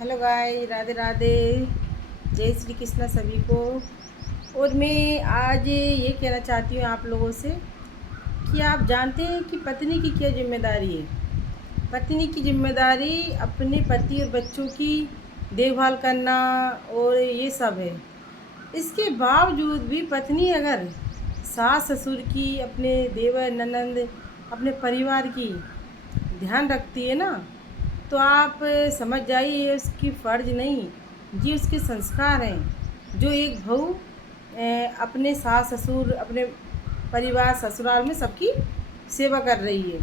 Hello गाय, राधे राधे, जय श्री कृष्णा सभी को। और मैं आज ये कहना चाहती हूँ आप लोगों से कि आप जानते हैं कि पत्नी की क्या जिम्मेदारी है। पत्नी की जिम्मेदारी अपने पति और बच्चों की देखभाल करना और ये सब है। इसके बावजूद भी पत्नी अगर सास ससुर की, अपने देवर ननंद, अपने परिवार की ध्यान रखती है ना, तो आप समझ जाइए ये उसकी फ़र्ज नहीं, ये उसके संस्कार हैं जो एक बहू अपने सास ससुर, अपने परिवार ससुराल में सबकी सेवा कर रही है।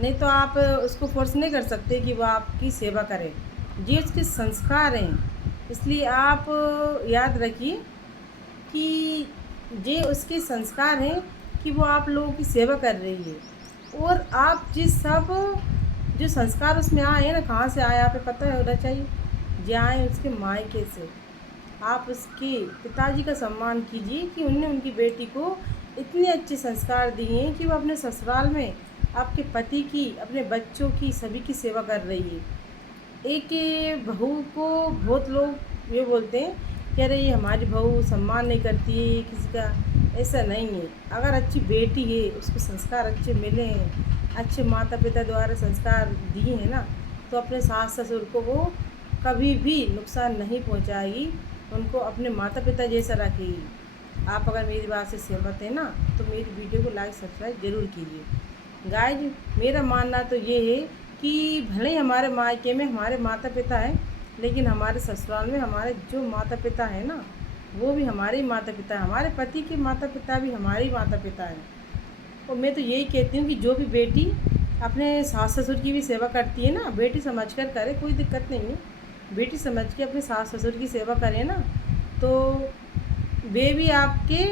नहीं तो आप उसको फोर्स नहीं कर सकते कि वो आपकी सेवा करे, ये उसके संस्कार हैं। इसलिए आप याद रखिए कि ये उसके संस्कार हैं कि वो आप लोगों की सेवा कर रही है। और आप जिस सब जो संस्कार उसमें आए हैं ना, कहाँ से आए आप पता होना चाहिए। ये आए उसके मायके से। आप उसके पिताजी का सम्मान कीजिए कि उनने उनकी बेटी को इतने अच्छे संस्कार दिए हैं कि वो अपने ससुराल में आपके पति की, अपने बच्चों की, सभी की सेवा कर रही है। एक बहू को बहुत लोग ये बोलते हैं कि अरे ये हमारी बहू सम्मान नहीं करती है किसी का। ऐसा नहीं है। अगर अच्छी बेटी है, उसको संस्कार अच्छे मिले हैं, अच्छे माता पिता द्वारा संस्कार दिए हैं ना, तो अपने सास ससुर को वो कभी भी नुकसान नहीं पहुंचाएगी, उनको अपने माता पिता जैसा रखेगी। आप अगर मेरी बात से सहमत हैं ना, तो मेरी वीडियो को लाइक सब्सक्राइब ज़रूर कीजिए। गाइज, मेरा मानना तो ये है कि भले ही हमारे मायके में हमारे माता पिता हैं, लेकिन हमारे ससुराल में हमारे जो माता पिता हैं ना, वो भी हमारे ही माता पिता हैं। हमारे पति के माता पिता भी हमारे ही माता पिता हैं। और मैं तो यही कहती हूँ कि जो भी बेटी अपने सास ससुर की भी सेवा करती है ना, बेटी समझ कर करे, कोई दिक्कत नहीं है। बेटी समझ के अपने सास ससुर की सेवा करें ना, तो वे भी आपके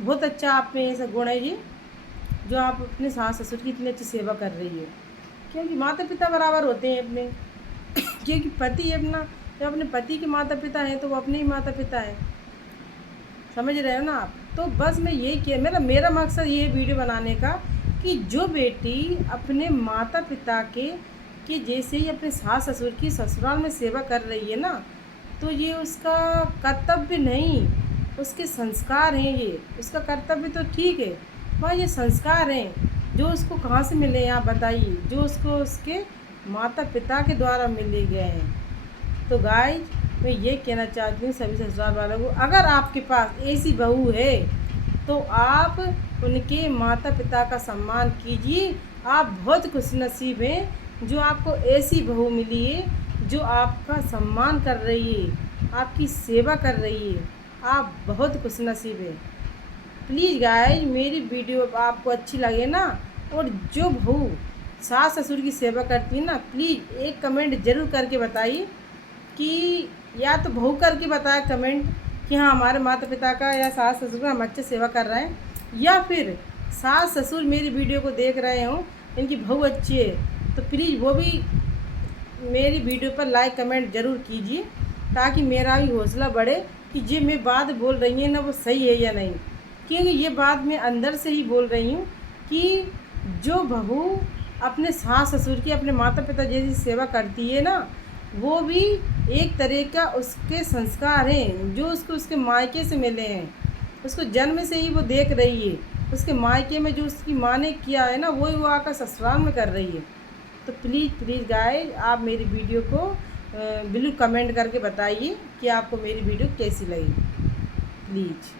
बहुत अच्छा आप में ऐसा गुण है ये, जो आप अपने सास ससुर की इतनी अच्छी सेवा कर रही है। क्योंकि माता पिता बराबर होते हैं अपने। क्योंकि पति अपना, जब अपने पति के माता पिता हैं तो वो अपने ही माता पिता हैं। समझ रहे हो ना आप। तो बस मैं यही किया, मेरा मकसद ये है वीडियो बनाने का कि जो बेटी अपने माता पिता के जैसे ही अपने सास ससुर की ससुराल में सेवा कर रही है ना, तो ये उसका कर्तव्य नहीं, उसके संस्कार हैं। ये उसका कर्तव्य तो ठीक है, वहाँ ये संस्कार हैं जो उसको कहाँ से मिले हैं आप बताइए, जो उसको उसके माता पिता के द्वारा मिले गए हैं। तो गाइज, मैं ये कहना चाहती हूँ सभी ससुराल वालों को, अगर आपके पास ऐसी बहू है तो आप उनके माता पिता का सम्मान कीजिए। आप बहुत खुशनसीब हैं जो आपको ऐसी बहू मिली है जो आपका सम्मान कर रही है, आपकी सेवा कर रही है। आप बहुत खुशनसीब हैं। प्लीज़ गाइज, मेरी वीडियो आपको अच्छी लगे ना, और जो बहू सास ससुर की सेवा करती है ना, प्लीज़ एक कमेंट ज़रूर करके बताइए कि, या तो बहू करके बताए कमेंट कि हाँ हमारे माता पिता का या सास ससुर का हम अच्छे सेवा कर रहे हैं, या फिर सास ससुर मेरी वीडियो को देख रहे हों, इनकी बहू अच्छी है, तो प्लीज़ वो भी मेरी वीडियो पर लाइक कमेंट ज़रूर कीजिए, ताकि मेरा भी हौसला बढ़े कि ये मैं बात बोल रही है ना वो सही है या नहीं। क्योंकि ये बात मैं अंदर से ही बोल रही हूँ कि जो बहू अपने सास ससुर की, अपने माता पिता जैसी सेवा करती है ना, वो भी एक तरह का उसके संस्कार हैं जो उसको उसके मायके से मिले हैं। उसको जन्म से ही वो देख रही है, उसके मायके में जो उसकी माँ ने किया है ना, वही वो आकर ससुराल में कर रही है। तो प्लीज़ प्लीज़ गाइस, आप मेरी वीडियो को बिल्कुल कमेंट करके बताइए कि आपको मेरी वीडियो कैसी लगी, प्लीज़।